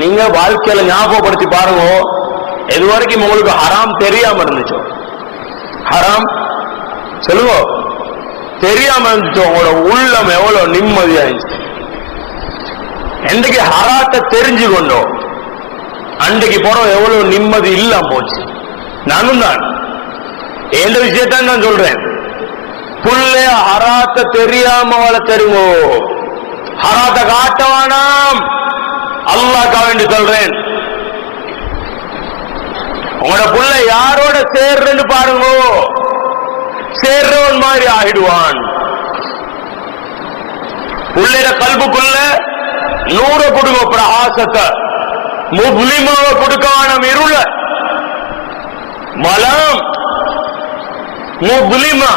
நீங்க வாழ்க்கையில ஞாபகப்படுத்தி பாருங்க, இது வரைக்கும் உங்களுக்கு ஹராம் தெரியாம இருந்துச்சோ? ஹராம் சொல்லுங்க, தெரியாம இருந்துச்சோ? உங்களோட உள்ளம் எவ்வளவு நிம்மதியா இருந்துச்சு? என்றைக்கு ஹராத்தை தெரிஞ்சு கொண்டோம் அன்றைக்கு போறோம் எவ்வளவு நிம்மதி இல்லாம போச்சு. நானும் தான் எந்த விஷயத்தான் நான் சொல்றேன். புள்ளைய ஹராத்தை தெரியாம தெரியுமோ? ஹராத்தை காட்டவானாம், அல்லாஹ்க்கா வேண்டி சொல்றேன். உங்களோட புள்ள யாரோட சேர்றன்னு பாருங்க, சேர்றவன் மாதிரி ஆகிடுவான். புள்ளைய கல்புக்குள்ள நூற கொடுங்க பிரகாசத்தை, முஸ்லிமாவ கொடுக்கவானம் இருள மலம். முஸ்லிமா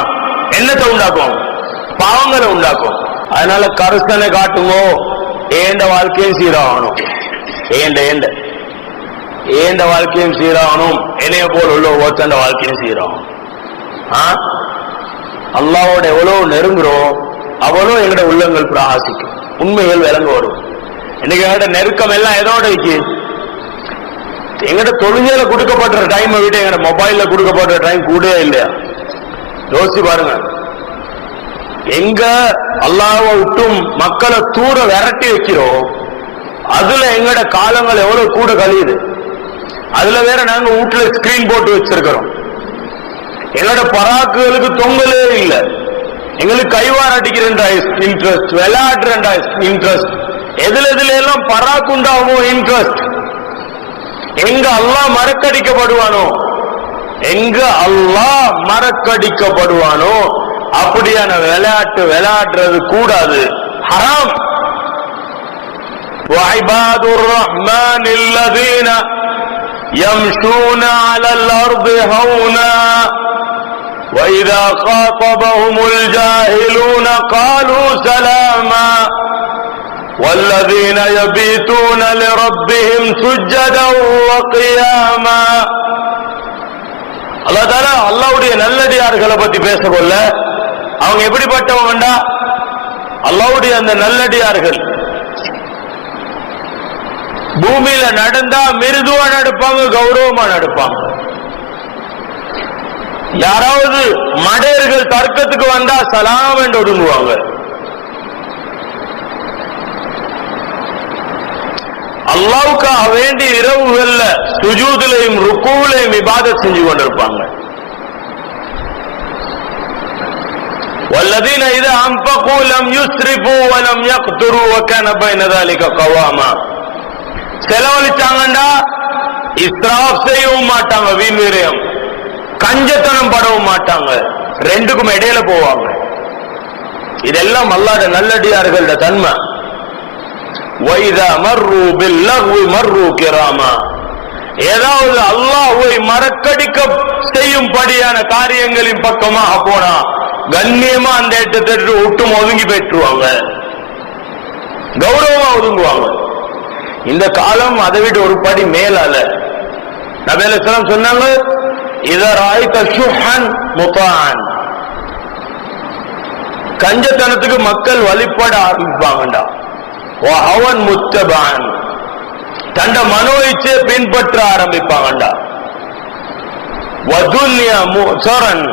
என்னத்தை உண்டாக்கும்? பாவங்களை உண்டாக்கும். அதனால கருத்தனை காட்டுங்கோ. ஏண்ட வாழ்க்கையும் சீராகணும், ஏண்ட வாழ்க்கையும் சீராகணும், என்னைய போல் உள்ள ஒருத்தண்ட வாழ்க்கையும் சீராகணும். அல்லாவோட எவ்வளவு நெருங்குறோம் அவ்வளோ எங்கட உள்ளங்கள் பிரகாசிக்கும், உண்மைகள் விளங்க வரும். இன்னைக்கு எங்கட நெருக்கம் எல்லாம் எதோட இருக்கு? எங்கட தொழுகையில கொடுக்கப்படுற டைமை விட எங்கட மொபைல்ல கொடுக்கப்படுற டைம் கூட இல்லையா? யோசிச்சு பாருங்க. எங்க அல்லாஹ்வை விட்டும் மக்களை தூர விரட்டி வைக்கிறோம், அதுல எங்கட காலங்கள் எவ்வளவு கூட கழியுது. அதுல வேற நாங்க வீட்டுல ஸ்கிரீன் போட்டு வச்சிருக்கிறோம். எங்களோட பராக்குகளுக்கு தொங்கலே இல்லை. எங்களுக்கு கைவார் அடிக்கிற இன்ட்ரெஸ்ட், விளையாடுற இன்ட்ரெஸ்ட், எதுல எல்லாம் பராக்குண்டாவோ இன்ட்ரெஸ்ட். எங்க அல்லாஹ் மறக்கடிக்கப்படுவானோ, எங்க அல்லாஹ் மறக்கடிக்கப்படுவானோ அப்படியான விளையாட்டு விளையாடுறது கூடாது, ஹராம். وعباد الرحمن الذين يمشون على الأرض هونا وإذا خاطبهم الجاهلون قالوا سلاما والذين يبيتون لربهم سجدا وقياما. அல்லாஹ் தஆலா அல்லாஹ்வுடைய நல்லடியார்களை பத்தி பேசக்கொள்ள அவங்க எப்படிப்பட்டவங்கடா? அல்லாஹ்வுடைய அந்த நல்லடியார்கள் பூமியில நடந்தா மிருதுவா நடப்பாங்க, கௌரவமா நடப்பாங்க. யாராவது மடையர்கள் தர்க்கத்துக்கு வந்தா சலாம் என்று ஒதுங்குவாங்க. அல்லாஹ்வுக்காக வேண்டி இரவுகள்ல சுஜூதுலையும் ருக்கூலையும் இபாதத் செஞ்சு கொண்டிருப்பாங்க. والذين إذا أنفقوا لم يسرفوا ولم يقتروا وكان بين ذلك قواما. செலவழிச்சாங்கண்டா இஸ்ராஃப் செய்யவும் மாட்டாங்க, வீண் விரயம், கஞ்சத்தனம் படவும் மாட்டாங்க, ரெண்டுக்கும் இடையில போவாங்க. இதெல்லாம் அல்லாஹ்வுடைய நல்லடியார்களோட தன்மை. وَإِذَا مَرُّوا بِاللَّغْوِ مَرُّوا كِرَامًا. ஏதாவது அல்லாஹ்வை மறக்கடிக்க செய்யும்படியான காரியங்களின் பக்கமாக போனா கண்ணியமா அந்த இடத்தை விட்டு ஒதுங்கி பெற்றுவாங்க, கௌரவமா ஒதுங்குவாங்க. இந்த காலம் அதை விட ஒரு படி மேலால. நபி அலைஹிஸ்ஸலாம் சொன்னாங்க, இதா ராய்த ஷுஹன் முதான். கஞ்சத்தனத்துக்கு மக்கள் வழிபட ஆரம்பிப்பாங்கடா. வஹவன் முத்தபான், தண்ட மனோ இச்சையை பின்பற்ற ஆரம்பிப்பாங்கடா. வதுன்யா முஸரன்,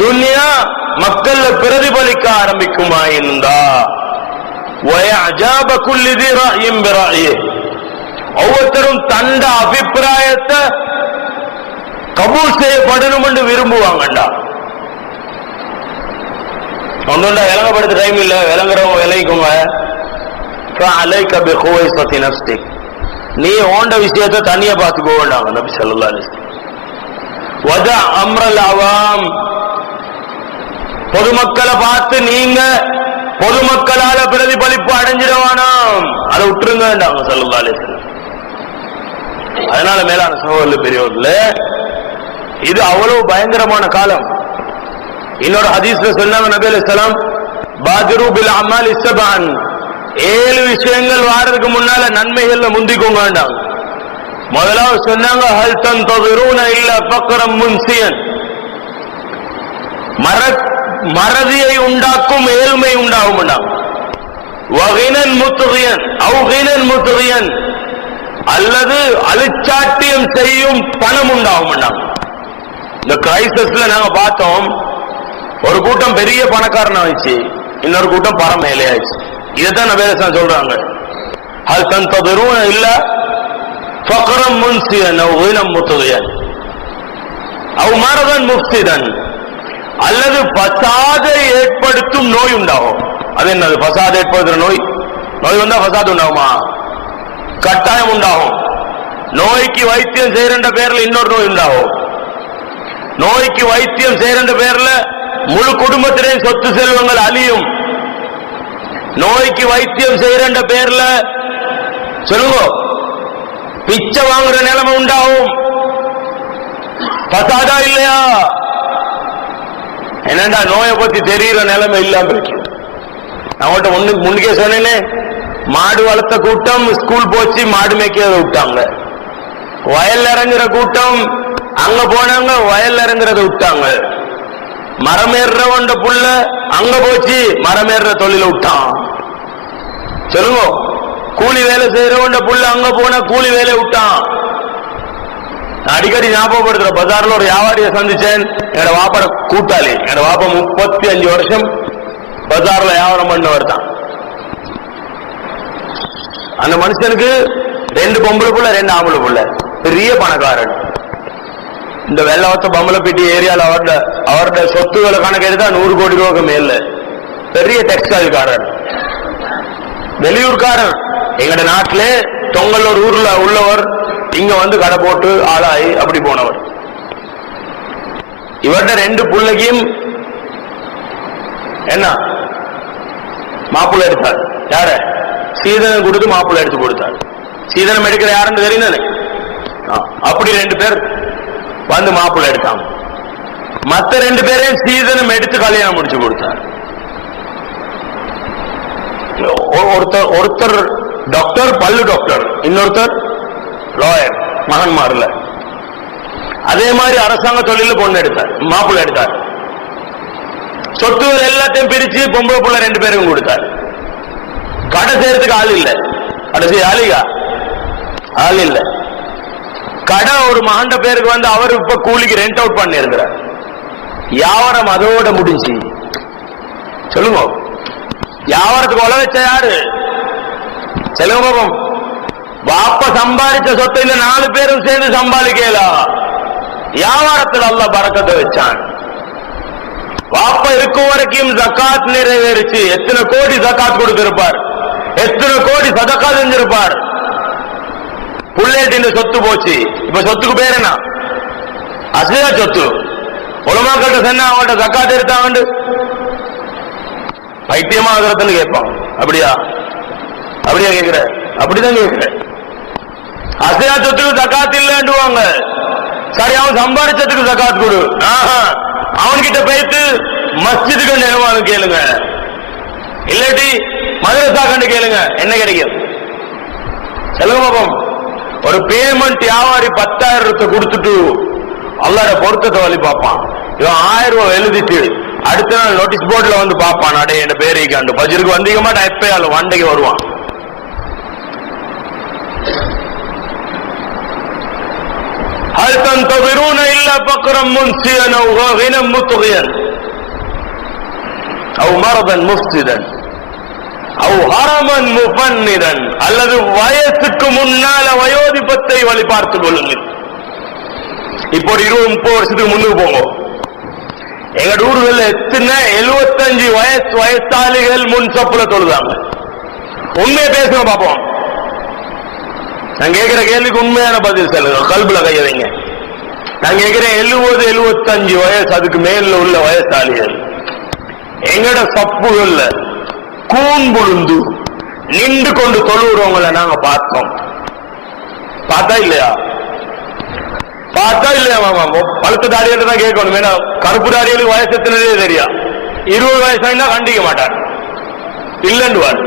துன்யா மக்கள்ல பிரதிபலிக்க ஆரம்பிக்குமா இருந்தா. வயஅஜாப குல்லி தி ரஅயின் பிரஅயி, ஒவ்வொருத்தரும் தண்ட அபிப்பிராயத்தை கபூல் செய்யப்படணும் என்று விரும்புவாங்கடா. ஒன்றுண்டா விளங்கப்படுத்த டைம் இல்ல, விளங்குறவங்க விளைக்குங்க. فعليك بخويصة نفسك, நீ ஓண்ட விஷயத்தை தனியா பார்த்துக்கோ வேண்டாங்க நபி ஸல்லல்லாஹு அலைஹி வஸல்லம். வதா அம்ரல் அவாம், பொதுமக்களை பார்த்து நீங்க பொதுமக்களால பிரதிபலிப்பு அடைஞ்சிடவானாம், அதை விட்டுருங்க வேண்டாங்க ஸல்லல்லாஹு அலைஹி வஸல்லம். அதனால மேலான சகோதரர்களே பெரியவர்களே, இது அவ்வளவு பயங்கரமான காலம். இன்னொரு ஹதீஸ்ல சொன்னாங்க நபி அலைஹிஸ்ஸலாம், பாதிரு பில் அமாலி சபஅன், 7 விஷயங்கள் வாரதுக்கு முன்னால நன்மைகள்ல முந்திக்கோங்க வேண்டாம். முதலாவது சொன்னாங்க, ஹல் தன்தஸிரூன இல்லா ஃபக்ரம் முன்சியன், மறதியை உண்டாக்கும் ஏழ்மை உண்டாகும். வகினன் முத்கியன் அவ் கினன் முத்கியன், அல்லது அழிச்சாட்டியம் செய்யும் பணம் உண்டாகும். இந்த கிரைசிஸ்ல நாங்க பார்த்தோம், ஒரு கூட்டம் பெரிய பணக்காரன் ஆயிடுச்சு, இன்னொரு கூட்டம் பரம் மேலே ஆயிடுச்சு. இதைத்தான் நபேரசன் சொல்றாங்க, ஹல் தன்ததுரூன இல்ல ஃபக்ரம் முன்சியன் அவ் கினம் முத்கியன் அவ் மரதன் முஃப்ஸிதன், அல்லது பசாதை ஏற்படுத்தும் நோய் உண்டாகும். அது என்னது பசாதை ஏற்படுத்துற நோய்? நோய் வந்தா பசாது உண்டாகுமா? கட்டாயம் உண்டாகும். நோய்க்கு வைத்தியம் செய்யற பேர்ல இன்னொரு நோய் உண்டாகும். நோய்க்கு வைத்தியம் செய்யற பேர்ல முழு குடும்பத்திலே சொத்து செல்வங்கள் அழியும். நோய்க்கு வைத்தியம் செய்யற பேர்ல சொல்லுங்க பிச்சை வாங்குற நிலைமை உண்டாகும். பசாதா இல்லையா? என்னடா நோயை பத்தி தெரிகிற நிலைமை இல்லாம இருக்கு. நான் உங்கள்கிட்ட முன்னுக்கே சொன்னேனே, மாடு வளர்த்த கூட்டம் ஸ்கூல் போச்சு, மாடு மேய்க்க விட்டாங்க. வயல் இறங்குற கூட்டம் அங்க போனாங்க, வயல் இறங்குறத விட்டாங்க. மரமேற புள்ள அங்க போச்சு, மரமேற தொழில விட்டான். சொல்லுங்க, கூலி வேலை செய்யற புள்ள அங்க போன கூலி வேலை விட்டான். அடிக்கடி ஞாபகப்படுத்துற, பஜார்ல ஒரு வியாபாரியை சந்திச்சேன், என்னோட வாப்பட கூட்டாளி. என்னோட வாப்பா 35 வருஷம் பஜார்ல வியாபாரம் பண்ணவர் தான். அந்த மனுஷனுக்கு 2 பொம்பளை புள்ள 2 ஆம்பளை புள்ள, பெரிய பணக்காரன். இந்த வெள்ளவத்த பம்பளப்பட்டி ஏரியால அவரோட சொத்துக்களை கணக்கு எடுத்தா 100 கோடி ரூபாய்க்கு மேல. பெரிய டெக்ஸ்டைல் காரன், வெளியூர்காரன். எங்கட நாட்டிலே தொங்கல் ஒரு ஊர்ல உள்ளவர், இங்க வந்து கடை போட்டு ஆளாயி அப்படி போனவர். இவர்கிட்ட 2 பிள்ளைக்கும் என்ன மாப்பிள்ளை எடுத்தார். யார? சீதனம் கொடுத்து மாப்பிள்ளை எடுத்து கொடுத்தார். சீதனம் எடுக்கிற யாருன்னு தெரியும். அப்படி 2 பேர் வந்து மாப்பிள்ளை எடுத்தாங்க. மற்ற 2 பேரையும் சீதனம் எடுத்து கல்யாணம் முடிச்சு கொடுத்தார். ஒருத்தர் டாக்டர், பல்லு டாக்டர், இன்னொருத்தர் லாயர், மகன்மார்ல. அதே மாதிரி அரசாங்க தொழில பொண்ணு எடுத்தார், மாப்பிள்ளை எடுத்தார். சொத்துகள் எல்லாத்தையும் பிரிச்சு பொம்பளை புள்ள 2 பேருக்கும் கொடுத்தார். கடை செய்யறதுக்கு ஆள் இல்ல. கடைசி ஆளிகா ஆள் இல்ல. கடை ஒரு மகண்ட பேருக்கு வந்து அவர் இப்ப கூலிக்கு ரெண்ட் அவுட் பண்ணி இருக்கிறார். வியாபாரம் அதோட முடிஞ்சு. சொல்லுங்க, வியாபாரத்துக்கு உழ வச்ச யாரு? சொல்லுங்க பாப்போம். வாப்ப சம்பாதிச்ச சொத்தை இந்த 4 பேரும் சேர்ந்து சம்பாதிக்கலாம். வியாபாரத்தில் அல்லாஹ் பரக்கத்தை வச்சான். வாப்ப இருக்கும் வரைக்கும் ஜகாத் நிறைவேறிச்சு. எத்தனை கோடி ஜகாத் கொடுத்திருப்பார், எத்தனை கோடி சதக்கா செஞ்சிருப்பார். புள்ளேட்டு இந்த சொத்து போச்சு. இப்ப சொத்துக்கு பேர் என்ன? அசையா சொத்து. உலமாக்கள்கிட்ட சொன்னா அவங்கள்ட்ட ஜகாத் எடுத்தாங்க, பைத்தியமாகிறதுன்னு கேட்பாங்க. அப்படியா? அப்படியா கேட்கிற? அப்படிதான் கேட்கிற. அசையா சொத்துக்கு ஜகாத் இல்லைன்னுவாங்க. சரி, அவன் சம்பாதிச்சதுக்கு ஜகாத் கொடு. அவன்கிட்ட போயிட்டு மஸ்ஜிதுக்கு நினைவானு கேளுங்க, இல்லாட்டி மதரசா கண்டு கேளுங்க, என்ன கிடைக்கும்? சொல்லுங்க பாப்போம். ஒரு பேமெண்ட் வியாபாரி 10,000 கொடுத்துட்டு அல்லாஹ்ட பொருத்தத்தை வழி பார்ப்பான். இவன் 1000 ரூபாய் எழுதிட்டு அடுத்த நாள் நோட்டீஸ் போர்ட்ல வந்து பார்ப்பான், அடைய என் பேரைக்காண்டு பஜருக்கு வந்தீங்க மாட்டா, எப்பயாலும் வண்டைக்கு வருவான். هل تنتظرون إلا فقرا منسيا أو غنى مطغيا أو مرضا مفسدا أو هرما مفندا, அல்லது வயசுக்கு முன்னால வயோதிபத்தை வழி பார்த்துக் கொள்ளுங்கள். இப்போ 20-30 வருஷத்துக்கு முன்னுக்கு போங்க. எங்க ஊர்கள் எத்தனை 75 வயசாளிகள் முன் சொப்புல தொழுதாங்க. உண்மையை பேசுங்க பாப்போம். நான் கேட்கிற கேள்விக்கு உண்மையான பதில் சொல்லுங்க, கல்புல கைய வைங்க. நான் கேட்கிறேன் 70-75 வயசு அதுக்கு மேல உள்ள வயசாளிகள் எங்கட சப்புகள்ல கூன்புழுந்து நின்று கொண்டு தொழுகிறவங்களை நாங்க பார்த்தோம். பார்த்தா இல்லையா? பார்த்தா இல்லையா? மாமா பழுத்த தாடியில தான் கேட்கணும். ஏன்னா கருப்பு தாடிகளுக்கு வயசு எத்தனதே தெரியா. 20 வயசா கண்டிக்க மாட்டார், இல்லைன்னுவார்.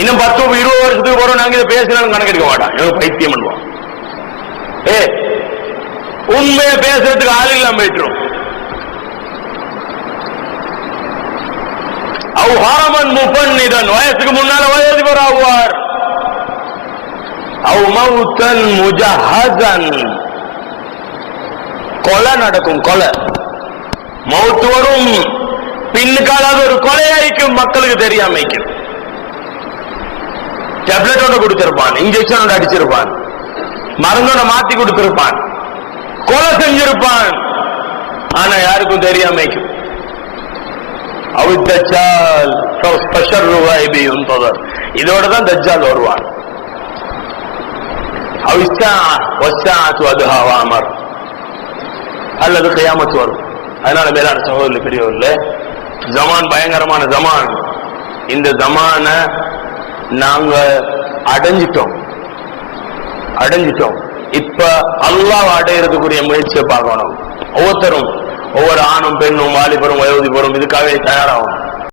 இன்னும் 10-20 வருஷத்துக்கு போறோம் நாங்க இதை பேசினாலும் கணக்கெடுக்க மாட்டான், எனக்கு பைத்தியம் பண்ணுவான். உண்மையை பேசுறதுக்கு ஆள் இல்லாம போயிட்டுரும். ஹரமன் முஃபன்னிதன், வயசுக்கு முன்னால வயோதிபர் ஆகுவார். அவ் மௌத்தன் முஜஹஸன், கொலை நடக்கும். கொலை மௌத்து வரும், பின்னுக்காலாவது ஒரு கொலையாய்க்கும், மக்களுக்கு தெரியாமைக்கும். டேப்லெட்டோட கொடுத்திருப்பான், இன்ஜெக்ஷனோட அடிச்சிருப்பான், மருந்தோட மாத்தி கொடுத்திருப்பான், கொலை செஞ்சிருப்பான், ஆனா யாருக்கும் தெரியாமைக்கும். இதோட தான் தஜ்ஜால் வருவான். அல்லது கியாமத் வரும். அதனால மேலான சகோதரர்களே, பெரியவர்களே, ஜமான் பயங்கரமான ஜமான். இந்த ஜமான நாங்க அடைஞ்சிட்டோம். இப்ப அல்லாஹ் அடையிறதுக்குரிய முயற்சியை பார்க்கணும். ஒவ்வொருத்தரும், ஒவ்வொரு ஆணும் பெண்ணும் வாலிபரும் வயோதிபரும் இதுக்காகவே தயாராகும்.